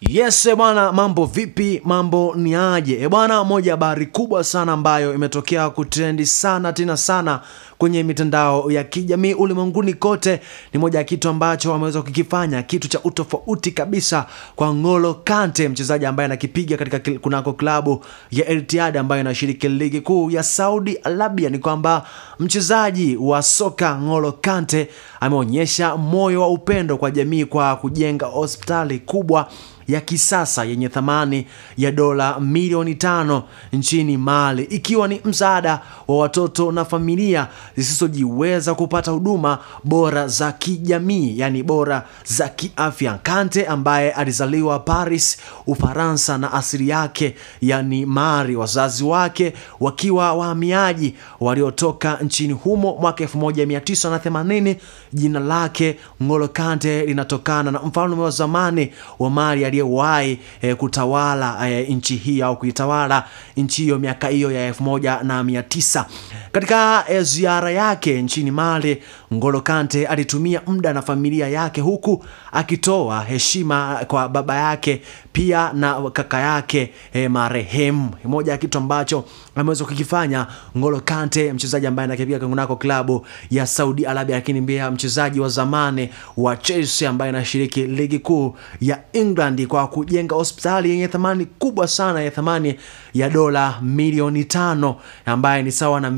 Yes bwana, mambo vipi? Mambo ni aje? Bwana, moja habari kubwa sana ambayo imetokea kutrendi sana tena sana kwenye mitandao ya kijamii ulimwenguni kote ni moja ya kitu ambacho wameweza kukifanya, kitu cha utofauti kabisa kwa N'Golo Kante, mchezaji ambaye anakipiga katika kunako klabu ya El Ittihad ambayo inashiriki ligi kuu ya Saudi Arabia. Ni kwamba mchezaji wa soka N'Golo Kante ameonyesha moyo wa upendo kwa jamii kwa kujenga hospitali kubwa ya kisasa yenye thamani ya dola milioni 5 nchini Mali, ikiwa ni msaada wa watoto na familia zisizojiweza kupata huduma bora za kijamii, yani bora za kiafya. Kante ambaye alizaliwa Paris, Ufaransa na asili yake yani Mali, wazazi wake wakiwa wahamiaji waliotoka nchini humo mwaka 1980. Jina lake N'Golo Kante linatokana na mfalme wa zamani wa Mali aliyewahi kutawala nchi hii au kuitawala nchi hiyo miaka hiyo ya 1900. Katika ziara yake nchini Mali, N'Golo Kante alitumia muda na familia yake huku akitoa heshima kwa baba yake pia na kaka yake marehemu. Moja ya kitu ambacho ameweza kukifanya N'Golo Kante, mchezaji ambaye anakipiga kunako klabu ya Saudi Arabia, lakini pia mchezaji wa zamani wa Chelsea ambaye anashiriki ligi kuu ya England, kwa kujenga hospitali yenye thamani kubwa sana ya thamani ya dola milioni 5 ambaye ni sawa na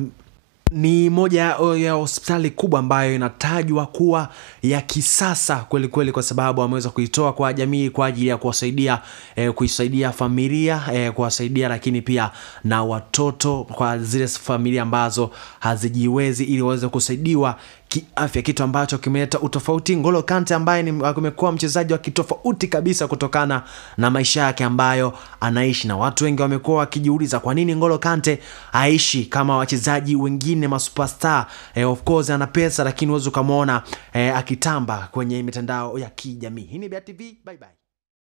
ni moja ya hospitali kubwa ambayo inatajwa kuwa ya kisasa kweli kweli, kwa sababu ameweza kuitoa kwa jamii kwa ajili ya kuisaidia familia, kuwasaidia lakini pia na watoto, kwa zile familia ambazo hazijiwezi, ili waweze kusaidiwa kiafya, kitu ambacho kimeleta utofauti. N'Golo Kante ambaye amekuwa mchezaji wa kitofauti kabisa kutokana na maisha yake ambayo anaishi, na watu wengi wamekuwa wakijiuliza kwa nini N'Golo Kante aishi kama wachezaji wengine masuperstar. Of course ana pesa, lakini uwezo kumuona akitamba kwenye mitandao ya kijamii. Hii ni BTV, bye bye.